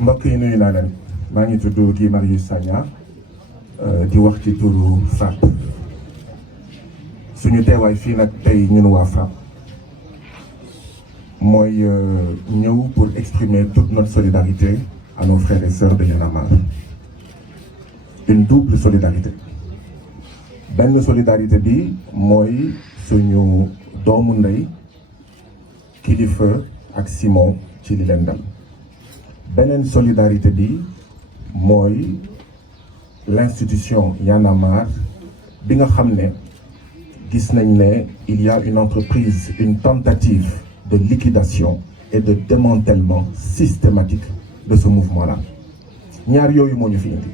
mbokk yi nuyu naa leen maa ngi tudd Guy Marius Sagna di wax ci turu FRAPP suñu teewaay fii nag tey ñun waa FRAPP mooy ñëw pour exprimer toute notre solidarité à nos frères et sœurs de Y'en a marre. Une double solidarité. Benn solidarité bi mooy suñu doomu ndey Kilifeu ak Simon ci li leen dal. Beneen solidarité bi mooy l'institution Y'en a marre bi nga xam ne gis nañ ne il y a une entreprise, une tentative de liquidation et de démantèlement systématique de ce mouvement-là. ñaar yooyu moo ñu fi indi.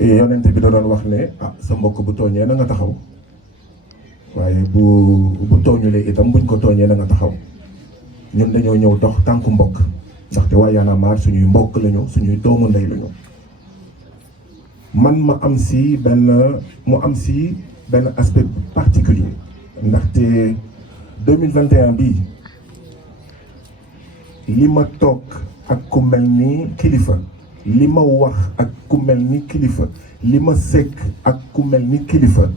et yonent bi da doon wax ne sa mbokk bu tooñee na nga taxaw waaye bu tooñulee itam buñ ko tooñee na nga taxaw ñun dañoo ñëw dox tànku mbokk ndaxte waa Y'en a marre suñuy mbokk lañu suñuy doomu ndey lañu. man mu am si benn aspect particulier ndaxte 2021 bii li ma toog ak ku mel ni Kilifeu li ma wax ak ku mel ni Kilifeu li ma sekk ak ku mel ni Kilifeu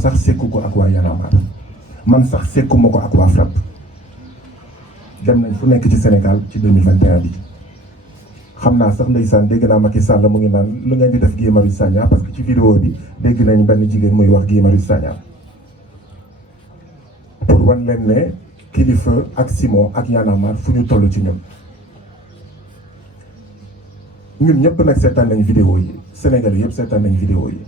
sax sekku ko ak waa Y'en a marre man sax sekkuma ko ak waa FRAPP dem nañ fu nekk ci Sénégal ci 2021 bi xam naa sax ndeysaan dégg naa Macky Sall mu ngi naan lu ngeen di def Guy Marius Sagna parce que ci vidéo bi dégg nañ benn jigéen muy wax Guy Marius Sagna pour wan leen ne Kilifeu ak Simon ak Y'en a marre fu ñu toll ci ñun ñëpp nag seetaan nañ vidéo yi Sénégalais yëpp seetaan nañ vidéo yi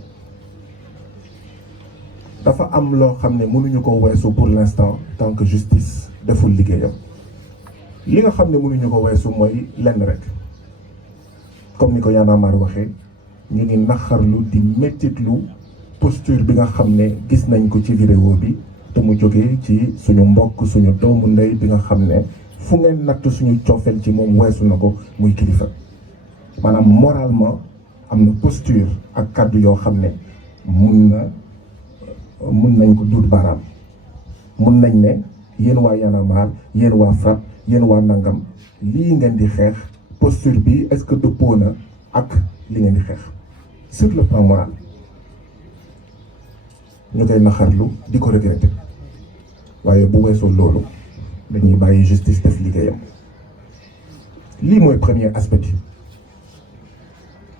dafa am loo xam ne mënuñu ko weesu pour l'instant tant que justice deful liggéeyam li nga xam ne mënuñu ko weesu mooy lenn rek comme ni ko Y'en a marre waxee ñu ngi naxarlu di mettitlu posture bi nga xam ne gis nañ ko ci vidéo bi te mu jógee ci suñu mbokk suñu doomu ndey bi nga xam ne fu ngeen natt suñu coofeel ci moom weesu na ko muy Kilifeu maanaam moralement am na posture ak kàddu yoo xam ne mun nañ ko duut baaraam mun nañ ne yéen waa Y'en a marre yéen waa FRAPP yéen waa nangam lii ngeen di xeex posture bi est-ce que dëppoo na ak li ngeen di xeex sur le plan moral ñu koy naxarlu di ko regretter waaye bu weesoo loolu dañuy bàyyi justice def liggéeyam lii mooy premier aspect bi.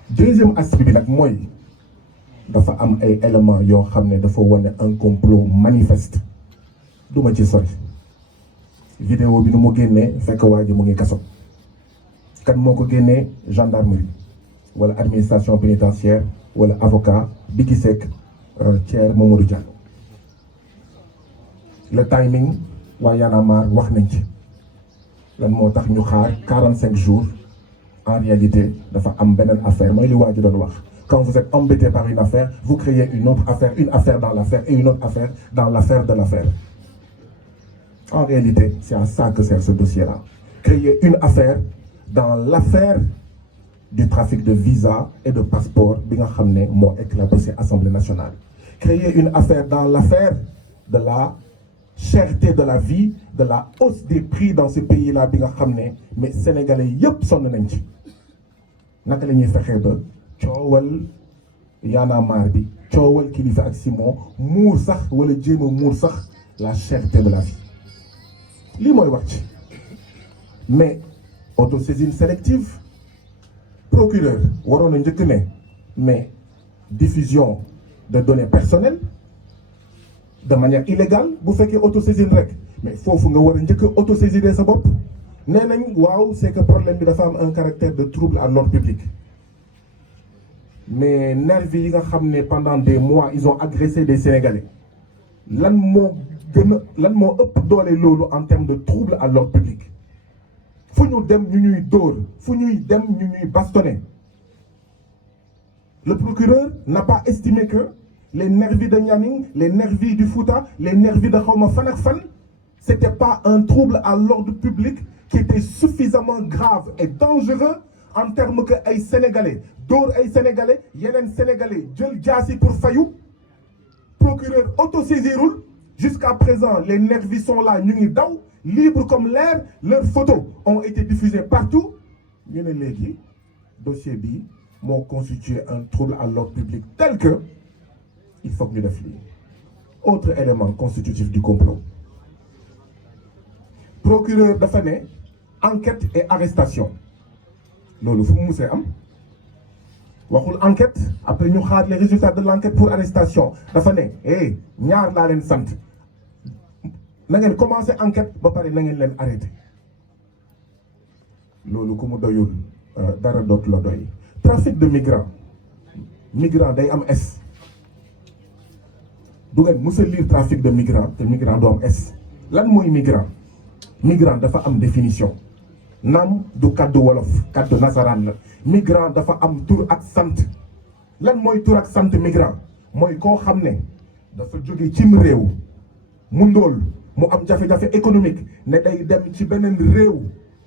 deuxième aspect bi nag mooy dafa am ay éléments yoo xam ne dafa wane un complot manifeste duma ci sori vidéo bi nu mu génnee fekk waa ji mu ngi kaso kan moo ko génnee gendarmerie wala administration pénitentiaire wala avocat bi ki sekk Thierry Mamadou Diallo le timing waa Y'en a marre wax nañ ci lan moo tax ñu xaar 45 jours en réalité dafa am beneen affaire mooy li waa ji doon wax quand vous êtes embêté par une affaire vous créez une autre affaire, une affaire dans l'affaire et une autre affaire dans l'affaire de l'affaire. En réalité c'est à ça que sert ce dossier-là, créer une affaire dans l'affaire du trafic de visa et de passeport bi nga xam ne moo éclaté ci Assemblée nationale, créer une affaire dans l'affaire de la cherté de la vie, de la hausse des prix dans ce pays-là bi nga xam ne mais sénégalais yëpp sonn nañ ci. naka la ñuy fexee ba coowal Y'en a marre bi coowal Kilifeu ak Simon muur sax wala jéem a muur sax la cherté de la vie lii mooy wax ci mais autosaisine sélective procureur waroon na njëkk ne mais diffusion de données personnelles de manière illégale bu fekkee autosaisine rek mais foofu nga war a njëkk a autosaisiner sa bopp. nee nañ waaw c'est que problème bi dafa am un caractère de trouble à l'ordre public mais nervis yi nga xam ne pendant des mois ils ont agressé des Sénégalais lan moo ëpp doole loolu en termes de trouble à l'ordre public fu ñu dem ñu ñuy dóor fu ñuy dem ñu ñuy bastonner. Le procureur n'a pas estimé que les nervis de Nianing, les nervis du Fouta, les nervis de xawma fan ak fan c'était pas un trouble à l'ordre public qui était suffisamment grave et dangereux en termes que ay Sénégalais dóor ay Sénégalais yeneen Sénégalais jël jaasi pour fayu. Procureur autosaisirul jusqu'à présent les nervis sont là ñu ngi daw libres comme l'air, leurs photos ont été diffusées partout. Ñu ne léegi dossier bi moo constitué un trouble à l'ordre public tel que il faut que ñu def lii. Autre élément constitutif du complot. Procureur dafa ne enquête et arrestation loolu fu mu musee am waxul enquête après ñu xaar les résultats de l'enquête pour arrestation dafa ne ñaar laa leen sant na ngeen commencé enquête ba pare na ngeen leen arrêté loolu ku mu doyul dara dootu la doy. Trafic de migrant day am S du ngeen mës a lire trafic de migrant te migrant du am S. Lan mooy migrant dafa am définition naam du kaddu wolof kaddu nasaraan la migrant dafa am tur ak sant. Lan mooy tur ak sant migrant mooy koo xam ne dafa jóge cim réew mu ndóol mu am jafe-jafe économique ne day dem ci beneen réew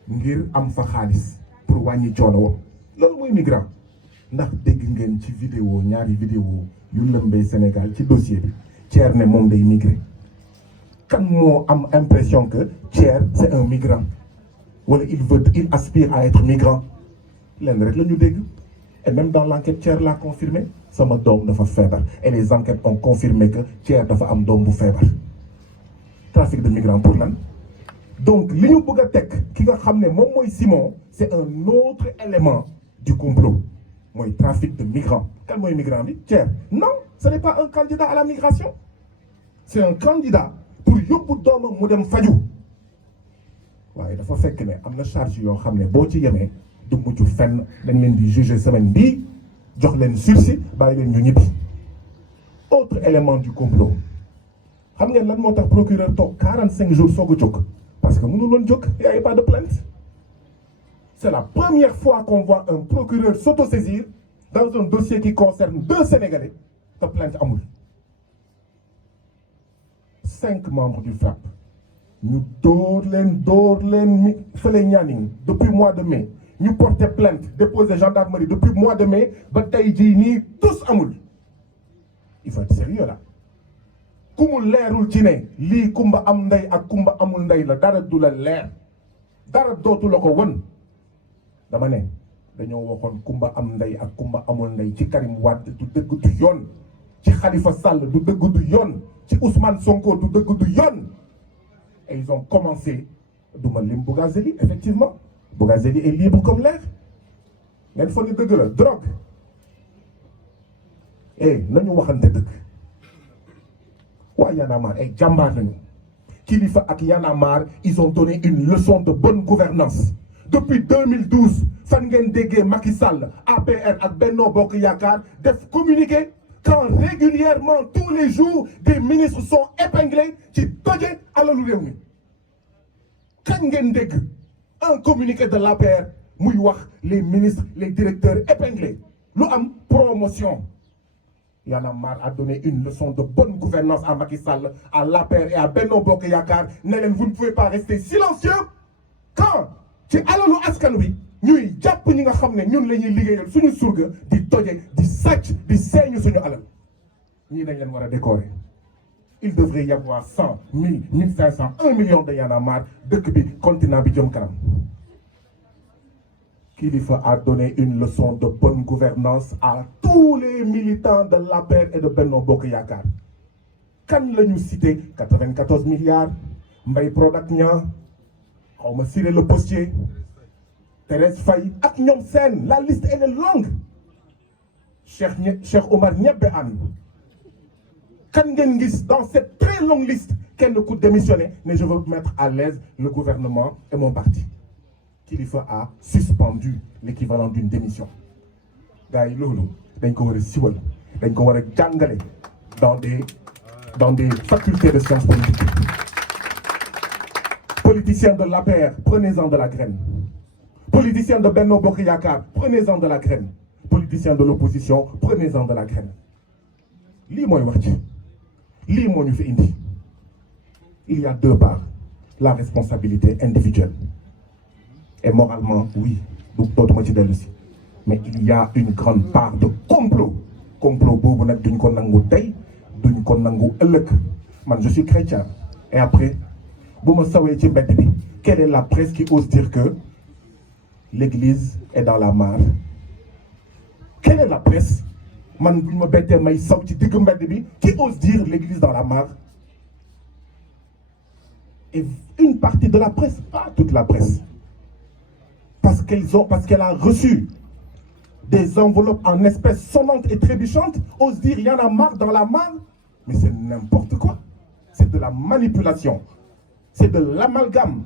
ngir am fa xaalis pour wàññi coono wo loolu mooy migrant. Ndax dégg ngeen ci vidéo ñaari vidéo yu lëmbee Sénégal ci dossier bi Thier ne moom day migré kan moo am impression que Thier c'est un migrant wala il aspire à être migrant lenn rek la ñu dégg et même dans l'enquête Thier l'a confirmé sama doom dafa feebar et les enquêtes ont confirmé que Thier dafa am doom bu feebar. Trafic de migrants pour lan donc li ñu bëgg a teg ki nga xam ne moom mooy Simon c'est un autre élément du complot mooy trafic de migrants. Kan mooy migrant bi Thier non ce n'est pas un candidat à la migration c'est un candidat pour yóbbu doomam mu dem faju waaye dafa fekk ne am na charge yoo xam ne boo ci yemee du mujj fenn dañ leen di juger semaine bii jox leen sursis bàyyi leen ñu ñibbi. Autre élément du complot xam ngeen lan moo tax procureur toog 45 jours soog a jóg parce que mënul woon jóg y avait pas de plainte. C'est la première fois qu'on voit un procureur s'autosaisir dans un dossier qui concerne 2 Sénégalais te plainte amul. 5 membres du FRAPP ñu dóor leen fële Nianing depuis mois de mai ñu porté plainte déposé gendarmerie depuis mois de mai ba tey jii nii tous amul. Il faut être sérieux là. ku mu leerul ci ne lii kumba am ndey ak kumba amul ndey la dara du la leer dara dootu la ko won dama ne dañoo waxoon kumba am ndey ak kumba amul ndey ci Karim Wade du dëgg du yoon ci Khalifa Sall du dëgg du yoon ci Ousmane Sonko du dëgg du yoon et ils ont commencé duma lim Bougazeli effectivement Bougazeli est libre comme l'air ngeen foog ni dëgg la drogue nañu waxante dëgg waa Y'en a marre ay jàmbaar lañu Kilifeu ak Y'en a marre ils ont donné une leçon de bonne gouvernance depuis 2012 fan ngeen déggee Macky Sall APR ak Benno Bokk Yaakaar def communiqué quand régulièrement tous les jours des ministres sont épinglés ci toje alalu réew mi kañ ngeen dégg un communiqué de l'APR muy wax les ministres les directeurs épinglés lu am promotion. Y'en a marre a donné une leçon de bonne gouvernance à Macky Sall à l'APR et à Benno Bokk Yaakaar ne leen vous ne pouvez pas rester silencieux quand ci alalu askan wi ñuy jàpp ñi nga xam ne ñun la ñuy liggéeyal suñu surga di toje di sàcc di seeñu suñu alal ñii dañ leen war a décorer. Il devrait y avoir 100 1000 1500 1 million de Y'en a marre dëkk bi continent bi jëm kanam. Kilifeu a donné une leçon de bonne gouvernance à tous les militants de l'APR et de Benno Bokk Yaakaar kan la ñu cité 94 milliards Mbaye Prodac Niang xawma Ciré Le Postier Thérèse Faye ak ñoom seen la liste elle est longue Cheikh Omar Niabe Anne kan ngeen gis dans cette très longue liste kenn ku démissionné ne je veux mettre à l'aise le gouvernement et mon parti. Kilifeu a suspendu l'équivalent d'une démission gars yi loolu dañ ko war a siwal dañ ko war a jàngale dans des facultés de sciences politiques. Politiciens de l'APR, prenez-en de la graine. Politiciens de Benno Bokk Yaakaar, prenez-en de la graine. Politiciens de l'opposition, prenez-en de la graine. lii mooy wax ci lii moo ñu fi indi. Il y a 2 parts la responsabilité individuelle. Et moralement, oui, dootuma ci dellu si mais il y a une grande part de complot boobu nag duñ ko nangu tey duñ ko nangu ëllëg man je suis chrétien et après bu ma sawee ci mbedd bi quelle est la presse qui ose dire que l'église est dans la mare? Quelle est la presse man bu ñu ma bettee may saw ci digg mbedd bi qui ose dire l'église dans la mare? Et une partie de la presse, pas toute la presse, parce qu'elle a reçu des enveloppes en espèces sonnantes et trébuchantes, ose dire il y en a marre dans la mare. Mais c'est n'importe quoi. C'est de la manipulation. C'est de l'amalgame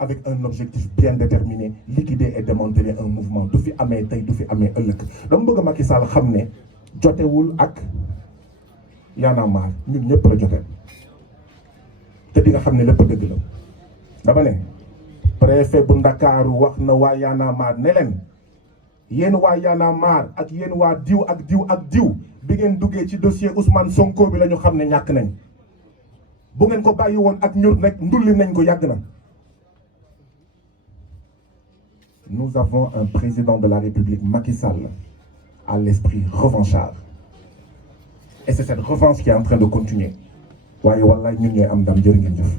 avec un objectif bien déterminé, liquider et démanteler un mouvement. Du fi amee tey du fi amee ëllëg. dama bëgg Macky Sall xam ne jotewul ak Y en a marre ñun ñëpp la jotee te di nga xam ne lépp dëgg la. dama ne préfet bu Ndakaaru wax na waa Y en a marre ne leen yéen waa Y en a marre ak yéen waa diw ak diw ak diw bi ngeen duggee ci dossier Ousmane Sonko bi la ñu xam ne ñàkk nañ. bu ngeen ko bàyyi woon ak ñur rek ndulli nañ ko yàgg na. Nous avons un président de la République, Macky Sall, à l'esprit revanchard. Et c'est cette revanche qui est en train de continuer. waaye wallaay ñun ñooy am ndam jërë ngeen jëf.